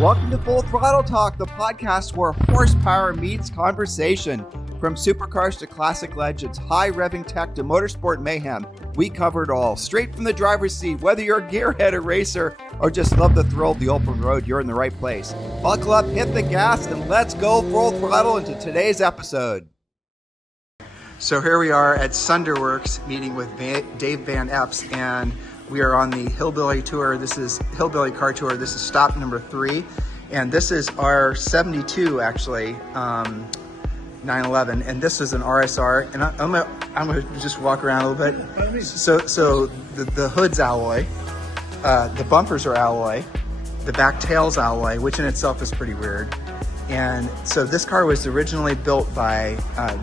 Welcome to Full Throttle Talk, the podcast where horsepower meets conversation. From supercars to classic legends, high revving tech to motorsport mayhem, we cover it all. Straight from the driver's seat, whether you're a gearhead, a racer, or just love the thrill of the open road, you're in the right place. Buckle up, hit the gas, and let's go full throttle into today's episode. So here we are at Sunderworks meeting with Dave Van Epps, and we are on the Hillbilly Tour. This is Hillbilly Car Tour. This is stop number 3, and this is our 72 actually, 911, and this is an RSR. And I'm gonna just walk around a little bit. So the hood's alloy, the bumpers are alloy, the back tail's alloy, which in itself is pretty weird. And so this car was originally built by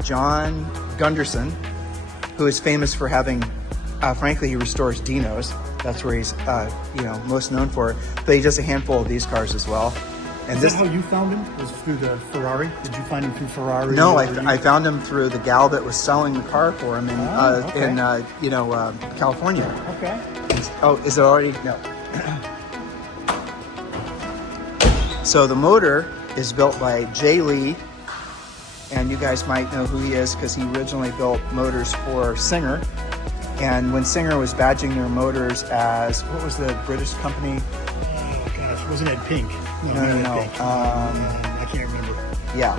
John Gunderson, who is famous for having. Frankly, he restores Dinos. That's where he's, most known for. But he does a handful of these cars as well. And is that how you found him? Was through the Ferrari? Did you find him through Ferrari? No, I found him through the gal that was selling the car for him in California. Okay. Oh, is it already? No. So the motor is built by Jay Lee, and you guys might know who he is because he originally built motors for Singer. And when Singer was badging their motors as, what was the British company? Oh gosh, wasn't it Pink? No. Pink. I can't remember. Yeah.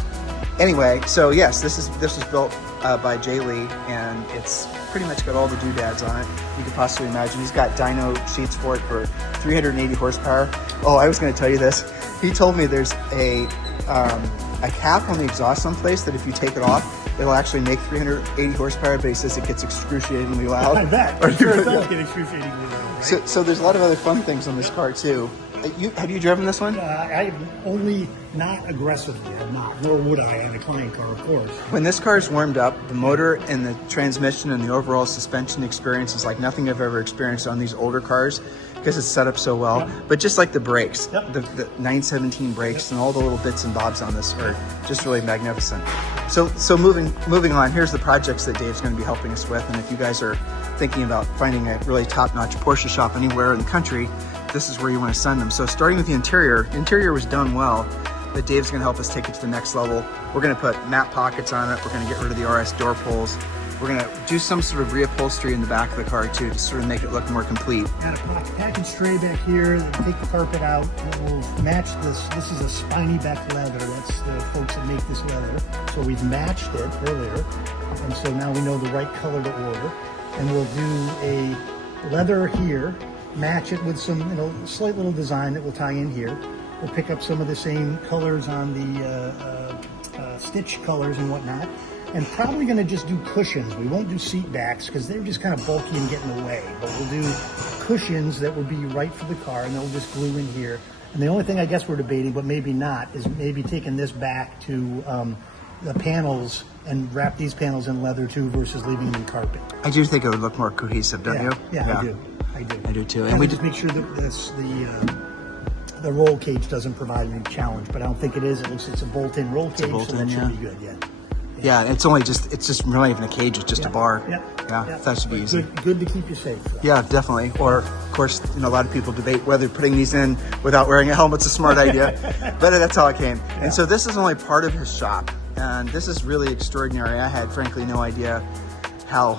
Anyway, so yes, this was built by Jay Lee, and it's pretty much got all the doodads on it you could possibly imagine. He's got dyno sheets for it for 380 horsepower. Oh, I was going to tell you this. He told me there's a cap on the exhaust someplace that if you take it off, it'll actually make 380 horsepower, but he says it gets excruciatingly loud. I bet. It does get excruciatingly loud, right? So there's a lot of other fun things on this car too. Have you driven this one? I only not aggressively. I'm not. Nor would I in a client car, of course. When this car is warmed up, the motor and the transmission and the overall suspension experience is like nothing I've ever experienced on these older cars because it's set up so well. Yep. But just like the brakes, the 917 brakes, and all the little bits and bobs on this are just really magnificent. So moving on, here's the projects that Dave's going to be helping us with. And if you guys are thinking about finding a really top-notch Porsche shop anywhere in the country, this is where you want to send them. So starting with the interior was done well, but Dave's going to help us take it to the next level. We're going to put matte pockets on it. We're going to get rid of the RS door pulls. We're going to do some sort of reupholstery in the back of the car too, to sort of make it look more complete. Got a package tray back here. Take the carpet out. We'll match this. This is a spiny back leather. That's the folks that make this leather. So we've matched it earlier, and so now we know the right color to order. And we'll do a leather here, match it with some, slight little design that will tie in here. We'll pick up some of the same colors on the stitch colors and whatnot. And probably going to just do cushions. We won't do seat backs because they're just kind of bulky and get in the way. But we'll do cushions that will be right for the car, and they'll just glue in here. And the only thing I guess we're debating, but maybe not, is maybe taking this back to the panels and wrap these panels in leather too versus leaving them in carpet. I do think it would look more cohesive, don't you? Yeah, I do. I do too. And we just make sure that the roll cage doesn't provide any challenge, but I don't think it is. It looks like it's a bolt-in roll cage, so that should be good. Yeah, it's just not even a cage, it's just a bar. Yeah, that should be easy. Good to keep you safe. So. Yeah, definitely. Or, of course, a lot of people debate whether putting these in without wearing a helmet's a smart idea, but that's how it came. Yeah. And so this is only part of his shop, and this is really extraordinary. I had, frankly, no idea how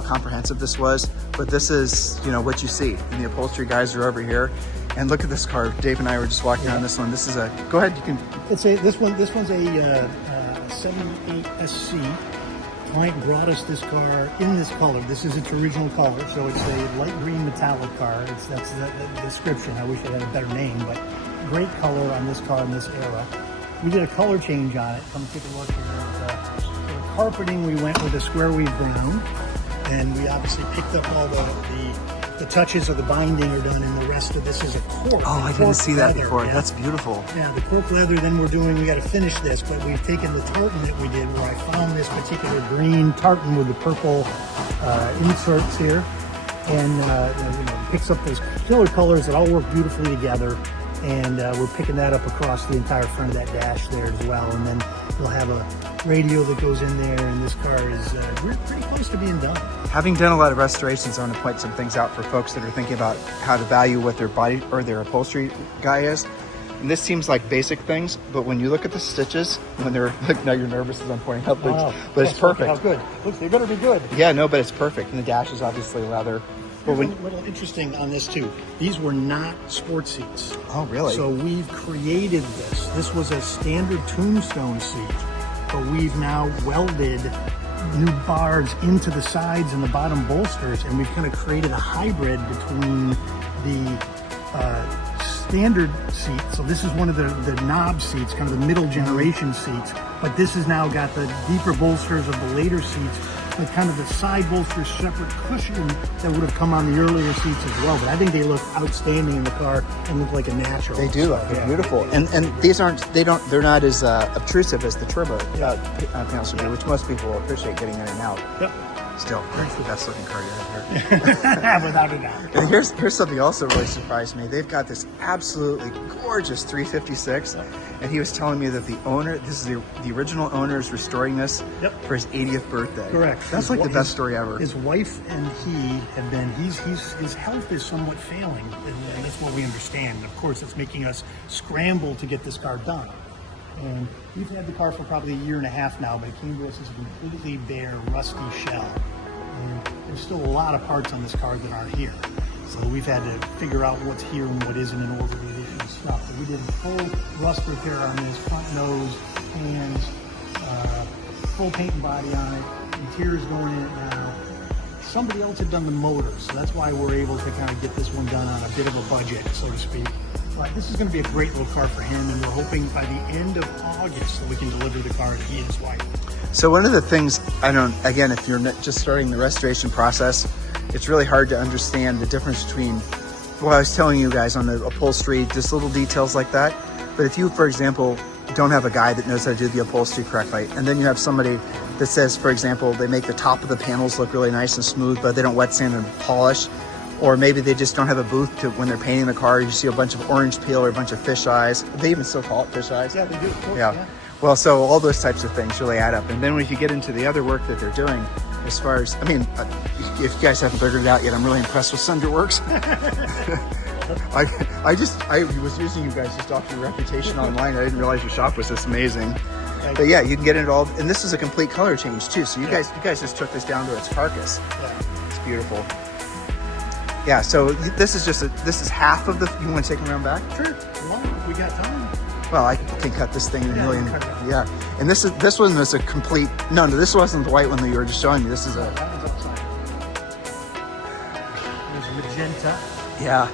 comprehensive this was, but this is, what you see. And the upholstery guys are over here. And look at this car. Dave and I were just walking on this one. This is go ahead, you can. This one's a 78 SC. Client brought us this car in this color. This is its original color, so it's a light green metallic car. That's the description. I wish I had a better name, but great color on this car in this era. We did a color change on it. Come take a look here. The carpeting, we went with a square weave brown, and we obviously picked up all the touches of the binding are done, and the rest of this is a cork. Oh, I didn't see that before. Yeah. That's beautiful. Yeah, the cork leather, then we got to finish this, but we've taken the tartan that we did, where I found this particular green tartan with the purple inserts here, and picks up those killer colors that all work beautifully together, and we're picking that up across the entire front of that dash there as well, and then we'll have a radio that goes in there, and this car is pretty close to being done. Having done a lot of restorations, I want to point some things out for folks that are thinking about how to value what their body or their upholstery guy is. And this seems like basic things, but when you look at the stitches, when they're like, now you're nervous as I'm pointing out, but it's perfect. How good. Look, they better be good. Yeah, no, but it's perfect. And the dash is obviously leather. Here's a little interesting on this too. These were not sport seats. Oh, really? So we've created this. This was a standard tombstone seat, but we've now welded new bars into the sides and the bottom bolsters, and we've kind of created a hybrid between the standard seat. So this is one of the knob seats, kind of the middle generation seats, but this has now got the deeper bolsters of the later seats with kind of the side bolsters, separate cushion that would have come on the earlier seats as well. But I think they look outstanding in the car and look like a natural. They do look beautiful. And these they're not as obtrusive as the turbo panels would be, which most people will appreciate getting in and out. Yep. Still, it's the best looking car you have here. Without a doubt. And here's something also really surprised me. They've got this absolutely gorgeous 356, and he was telling me that the owner, this is the original owner, is restoring this for his 80th birthday. Correct. That's like the best story ever. His wife and he have been. His health is somewhat failing, and that's what we understand. And of course, it's making us scramble to get this car done. And we've had the car for probably a year and a half now, but it came to us as a completely bare, rusty shell. And there's still a lot of parts on this car that aren't here. So we've had to figure out what's here and what isn't in order to get additional stuff. But we did a full rust repair on this, front nose, hands, full paint and body on it. Interior's going in it now. Somebody else had done the motor, so that's why we're able to kind of get this one done on a bit of a budget, so to speak. But this is going to be a great little car for him, and we're hoping by the end of August that we can deliver the car to he and his wife. So one of the things, again, if you're just starting the restoration process, it's really hard to understand the difference between what I was telling you guys on the upholstery, just little details like that. But if you, for example, don't have a guy that knows how to do the upholstery correctly, and then you have somebody that says, for example, they make the top of the panels look really nice and smooth, but they don't wet sand and polish, or maybe they just don't have a booth to when they're painting the car. You see a bunch of orange peel or a bunch of fish eyes. They even still call it fish eyes. Yeah, they do. Of course, yeah. Well, so all those types of things really add up. And then when you get into the other work that they're doing, as far as, if you guys haven't figured it out yet, I'm really impressed with Sunderworks. I was using you guys just off your reputation online. I didn't realize your shop was this amazing. But yeah, you can get into all, and this is a complete color change too. So you guys just took this down to its carcass. Yeah. It's beautiful. Yeah, so this is half of the, you want to take them around back? Sure. Well, we got time. Well, I can cut this thing in a million. Yeah. And this one was a complete, no, this wasn't the white one that you were just showing me. This is that one's upside down. There's magenta. Yeah.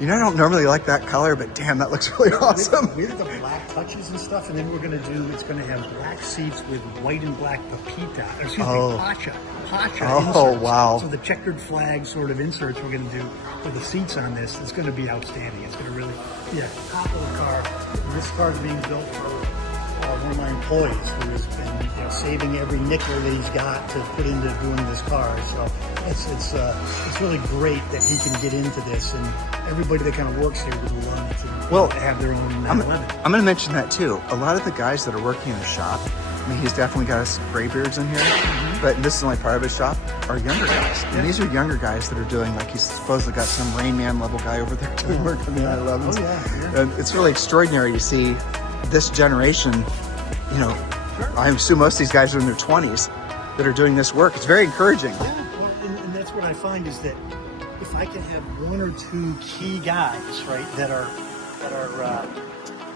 I don't normally like that color, but damn, that looks really awesome. We're the black touches and stuff, and then we're going to do, it's going to have black seats with white and black Pacha Oh, inserts. wow. So the checkered flag sort of inserts we're going to do for the seats on this, it's going to be outstanding. It's going to really be a top of the car. And this car is being built for one of my employees who has been saving every nickel that he's got to put into doing this car. So it's really great that he can get into this, and everybody that kind of works here would love to have their own 911. I'm going to mention that too. A lot of the guys that are working in the shop, he's definitely got some gray beards in here, but this is only part of his shop, are younger guys. And these are younger guys that are doing, like he's supposedly got some Rain Man level guy over there doing work on the 911s. Oh, yeah. And it's really extraordinary to see this generation, I assume most of these guys are in their 20s that are doing this work. It's very encouraging. Yeah, well, and that's what I find is that if I can have one or two key guys, right, that are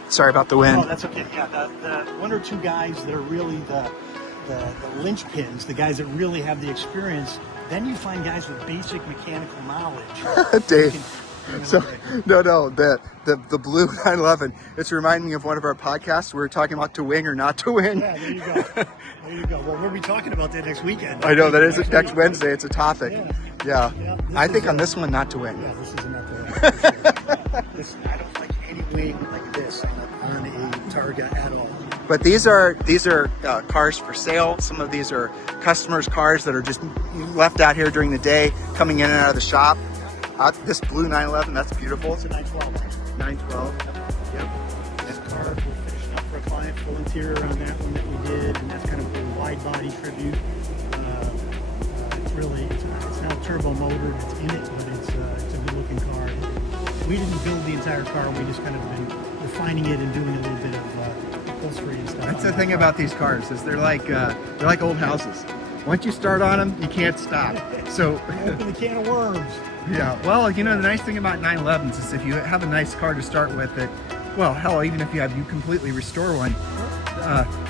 sorry about the wind. Oh, that's okay. Yeah, the one or two guys that are really the linchpins, the guys that really have the experience. Then you find guys with basic mechanical knowledge. Dave. The blue 911. It's reminding me of one of our podcasts. We were talking about to wing or not to wing. Yeah, there you go. There you go. Well, we'll be talking about that next weekend. I know that is next Wednesday. It's a topic. Yeah. I think on this one, not to wing. Yeah, this is a not to wing. I don't like any wing like this on a Targa at all. But these are cars for sale. Some of these are customers' cars that are just left out here during the day, coming in and out of the shop. This blue 911, that's beautiful. It's a 912. 912. Yep. This car, we're finishing up for a client, full interior on that one that we did, and that's kind of a wide body tribute. It's now turbo motor, it's in it, but it's a good looking car. we didn't build the entire car. We just kind of been refining it and doing a little bit of upholstery and stuff. That's the thing about these cars is they're like old houses. Once you start on them, you can't stop. So open the can of worms. Yeah, well, you know, the nice thing about 911s is if you have a nice car to start with, that, well, hell, even if you completely restore one,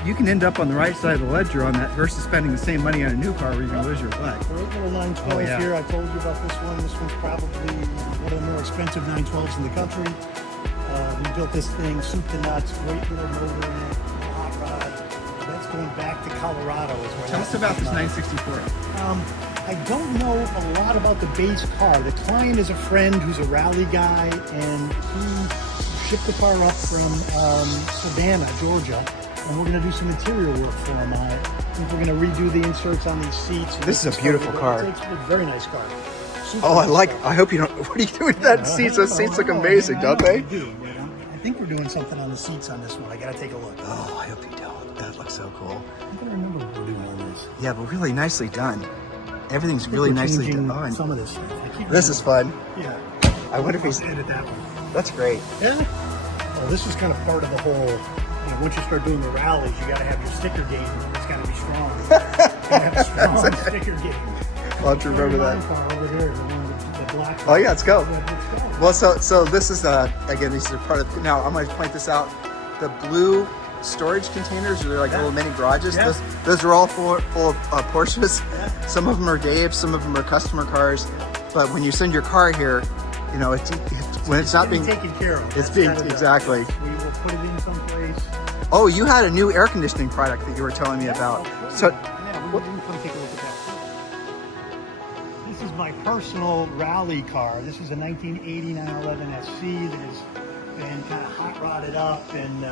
you can end up on the right side of the ledger on that versus spending the same money on a new car where you're going to lose your butt. Great little 912 here. I told you about this one. This one's probably one of the more expensive 912s in the country. We built this thing, soup to nuts, great little motor in it, hot rod. That's going back to Colorado. Is where Tell us about this 964. I don't know a lot about the base car. The client is a friend who's a rally guy, and he shipped the car up from Savannah, Georgia, and we're going to do some interior work for him on it. I think we're going to redo the inserts on these seats. This is a beautiful car. It's a very nice car. Oh, I hope you don't. What are you doing with that seats? Those seats look amazing, don't they? I think we're doing something on the seats on this one. I gotta take a look. Oh, I hope you don't. That looks so cool. I'm gonna remember what we're doing on this. Yeah, but really nicely done. Everything's really nicely done. Some of this stuff. This is fun. Yeah. I wonder if he's. Edit that one. That's great. Yeah. Oh, this is kind of part of the whole. You know, once you start doing the rallies, you gotta have your sticker game. It's gotta be strong. You gotta have a strong sticker game. I'll have to remember that. Car over here, the black Oh yeah, let's go. Let's go. Well, so this is again, these are part of. Now I'm going to point this out. The blue storage containers, they're like little mini garages. Yeah. Those are all full of Porsches. Yeah. Some of them are Dave's, some of them are customer cars. But when you send your car here, you know, when it's not being taken care of. It's being exactly. We will put it in someplace. Oh, you had a new air conditioning product that you were telling me about. So. Yeah, we can come take a look at that. This is my personal rally car. This is a 1980 911 SC that has been kind of hot rodded up and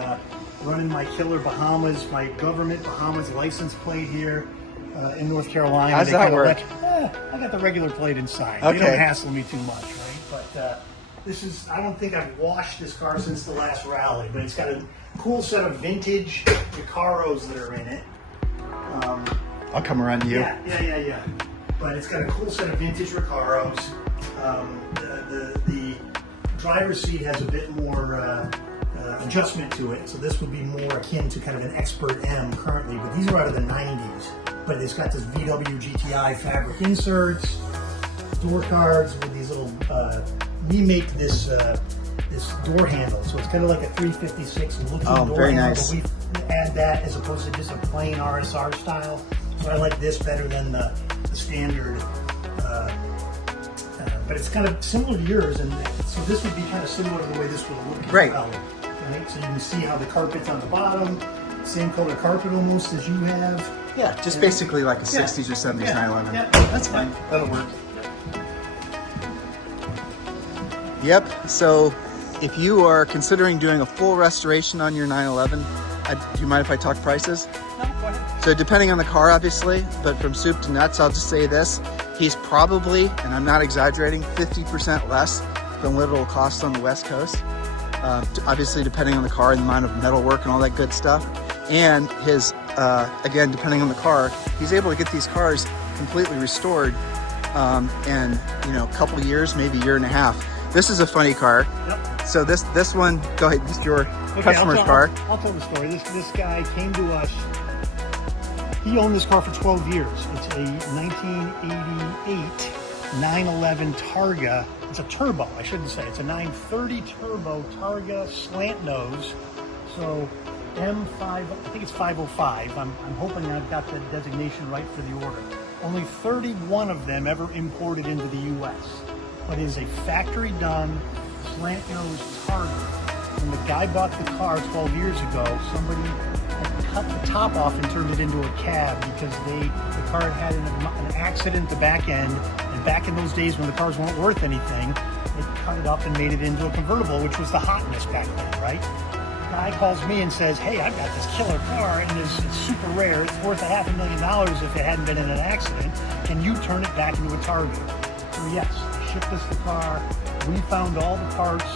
running my killer Bahamas, my government Bahamas license plate here in North Carolina. How's that work? I got the regular plate inside. Okay. They don't hassle me too much, right? But this is, I don't think I've washed this car since the last rally, but it's got a cool set of vintage Recaros that are in it. I'll come around to you. Yeah. But it's got a cool set of vintage Recaros. The driver's seat has a bit more adjustment to it, so this would be more akin to kind of an Expert M currently, but these are out of the 90s. But it's got this VW GTI fabric inserts, door cards with these little, we make this door handle, so it's kind of like a 356 looking door very handle, nice. but we add that as opposed to just a plain RSR style. So I like this better than the standard, but it's kind of similar to yours, and so this would be kind of similar to the way this would look as right. well. Right? So you can see how the carpet's on the bottom, same color carpet almost as you have. Yeah, just basically like a 60s or 70s 911. Yeah, that's fine. That'll work. Yep, so if you are considering doing a full restoration on your 911, do you mind if I talk prices? No, go ahead. So depending on the car, obviously, but from soup to nuts, I'll just say this. He's probably, and I'm not exaggerating, 50% less than what it'll cost on the West Coast. Obviously, depending on the car and the amount of metal work and all that good stuff. And his, again, depending on the car, he's able to get these cars completely restored in, you know, a couple of years, maybe a year and a half. This is a funny car. Yep. So this one, go ahead, this is your customer's car. I'll tell the story. This guy came to us. He owned this car for 12 years. It's a 1988 911 Targa. It's a turbo, I shouldn't say. It's a 930 turbo Targa slant nose. So M5, I think it's 505. I'm hoping I've got the designation right for the order. Only 31 of them ever imported into the U.S. But it is a factory done slant nose Targa. When the guy bought the car 12 years ago, somebody had cut the top off and turned it into a cab because the car had an accident at the back end, and back in those days when the cars weren't worth anything, they cut it up and made it into a convertible, which was the hotness back then, right? The guy calls me and says, hey, I've got this killer car and it's super rare, it's worth $500,000 if it hadn't been in an accident, can you turn it back into a Targa? So yes, they shipped us the car, we found all the parts,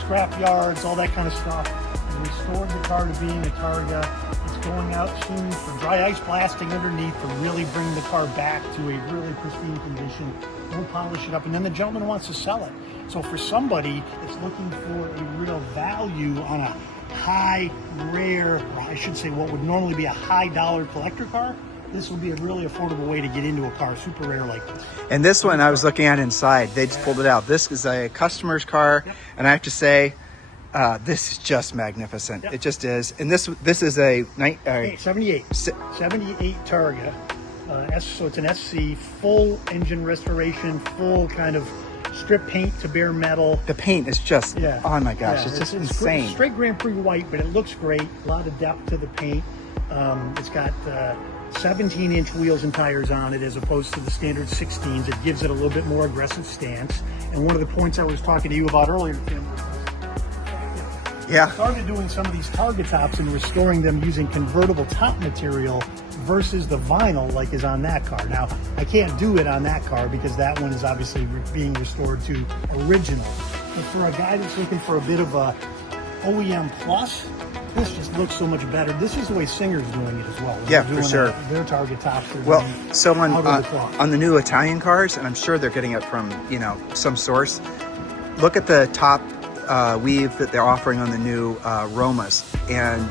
scrap yards, all that kind of stuff, and restored the car to being a Targa. It's going out soon for dry ice blasting underneath to really bring the car back to a really pristine condition. We'll polish it up, and then the gentleman wants to sell it. So for somebody that's looking for a real value on a high, rare, or I should say what would normally be a high dollar collector car, this will be a really affordable way to get into a car, super rare like this. And this one I was looking at inside. They just pulled it out. This is a customer's car, and I have to say, this is just magnificent. It just is. And this is a 78 Targa. So it's an SC, full engine restoration, full kind of strip paint to bare metal. The paint is just, oh my gosh, it's just insane. Straight Grand Prix white, but it looks great. A lot of depth to the paint. It's got 17-inch wheels and tires on it as opposed to the standard 16s. It gives it a little bit more aggressive stance. And one of the points I was talking to you about earlier, Tim, started doing some of these Targa tops and restoring them using convertible top material versus the vinyl like is on that car. Now, I can't do it on that car because that one is obviously being restored to original. But for a guy that's looking for a bit of a OEM plus, this just looks so much better. This is the way Singer's doing it as well. Yeah, for sure. Their Targa tops. Well, so on the new Italian cars, and I'm sure they're getting it from, you know, some source, look at the top weave that they're offering on the new Romas and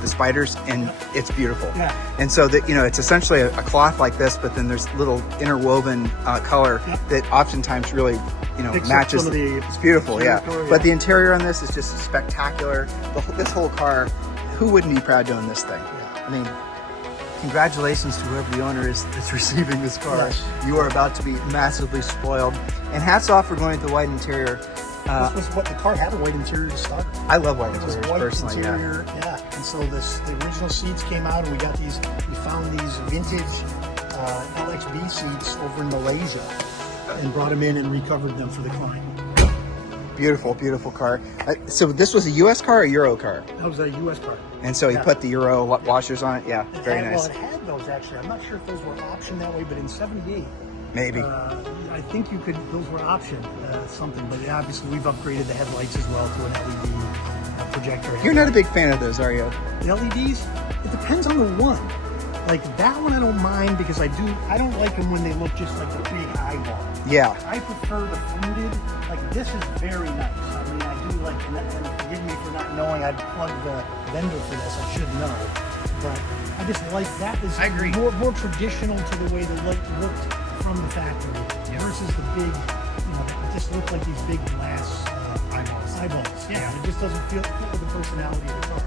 the Spiders, and it's beautiful. Yeah. And so that, you know, it's essentially a cloth like this, but then there's little interwoven color that oftentimes really, you know, matches. It's beautiful, But the interior on this is just spectacular. This whole car, who wouldn't be proud to own this thing? I mean, congratulations to whoever the owner is that's receiving this car. Yes. You are about to be massively spoiled. And hats off for going with the white interior. This was what the car had, a white interior to start. I love white interiors personally. Interior, And so the original seats came out, and we found these vintage LXB seats over in Malaysia, and brought them in and recovered them for the client. Beautiful, beautiful car. So this was a U.S. car or a Euro car? That was a U.S. car. And so he put the Euro washers on it. Yeah, very nice. Well, it had those actually. I'm not sure if those were optioned that way, but in '78. Maybe. I think those were optioned, something, but obviously we've upgraded the headlights as well to an LED projector. You're not a big fan of those, are you? The LEDs? It depends on the one. Like that one I don't mind because I don't like them when they look just like a big eyeball. Yeah. I prefer the fluted. Like this is very nice. I mean, I do like, and forgive me for not knowing, I'd plug the vendor for this, I should know. But I just like that is more traditional to the way the light looked from the factory versus the big, you know, it just look like these big glass eyeballs. Yeah, it just doesn't fit with the personality of the car.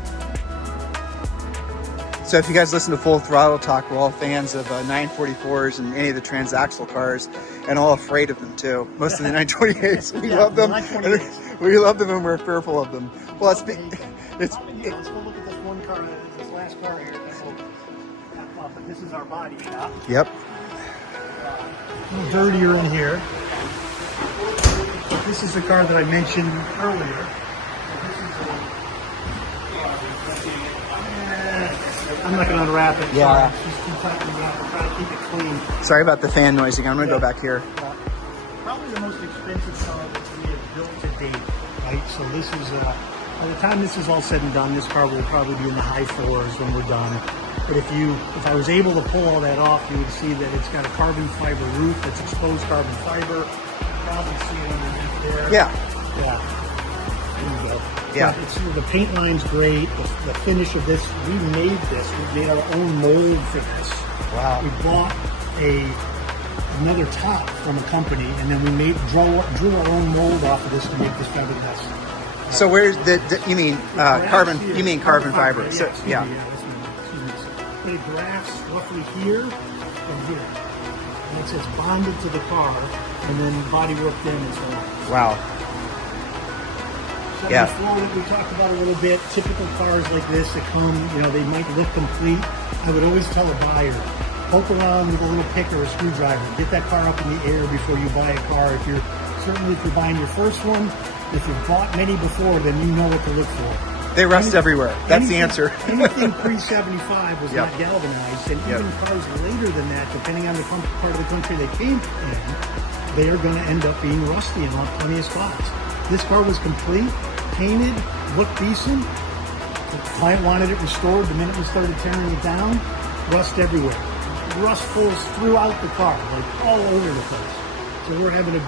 So if you guys listen to Full Throttle Talk, we're all fans of 944s and any of the transaxle cars, and all afraid of them too. Most of the 928s, we love them. We love them and we're fearful of them. Well, let's go look at this one car, this last car here. This is our body shop. Yep. A little dirtier in here. This is the car that I mentioned earlier. I'm not going to unwrap it. Yeah. It's just too tight to unwrap. I'll try to keep it clean. Sorry about the fan noise again. I'm going to go back here. Probably the most expensive car that we have built to date, right? So this is, by the time this is all said and done, this car will probably be in the high fours when we're done. But if I was able to pull all that off, you would see that it's got a carbon fiber roof. It's exposed carbon fiber. Probably see it underneath there. Yeah. There you go. Yeah. The paint line's great. The finish of this, we made this. We made our own mold for this. Wow. We bought another top from a company, and then we drew our own mold off of this to make this fiberglass. So where's you mean carbon? You mean carbon fiber? Yeah. So, yeah. They grafts roughly here and here. And it's bonded to the car, and then bodywork in as well. Wow. 74 that we talked about a little bit. Typical cars like this that come, you know, they might look complete. I would always tell a buyer, poke around with a little pick or a screwdriver. Get that car up in the air before you buy a car. If you're buying your first one, if you've bought many before, then you know what to look for. They rust everywhere. That's the answer. Anything pre-75 was not galvanized, and even cars later than that, depending on the part of the country they came in, they are going to end up being rusty and have plenty of spots. This car was complete, painted, looked decent, The client wanted it restored. The minute we started tearing it down, rust everywhere. Rust pulls throughout the car, like all over the place. So we're having a